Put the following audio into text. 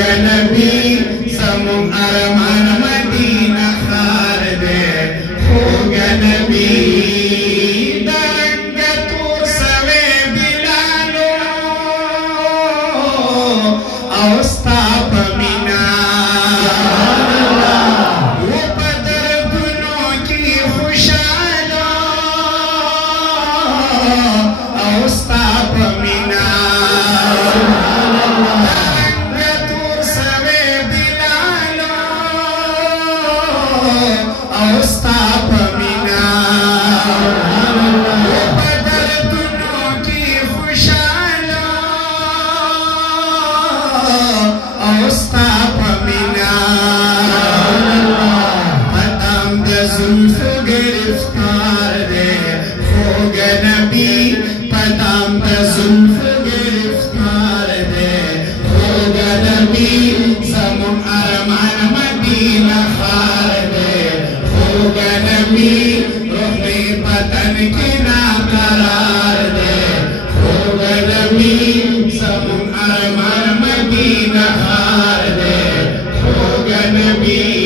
होगा नबी समूह अरमान मदीना खार दे होगा नबी दरंग तूर सवे बिलालो औस्ता पमीना वो बदर दुनों की खुशालो औस्ता पमीना गिरफ्तार दे होगा नबी पदाम पे जुल्फ गिरफ्तार दे होगा नबी समूह अरमान मदीना खार दे होगा नबी रुखी पतन की ना करार दे होगा नबी समूह अरमान मदीना खार दे होगा नबी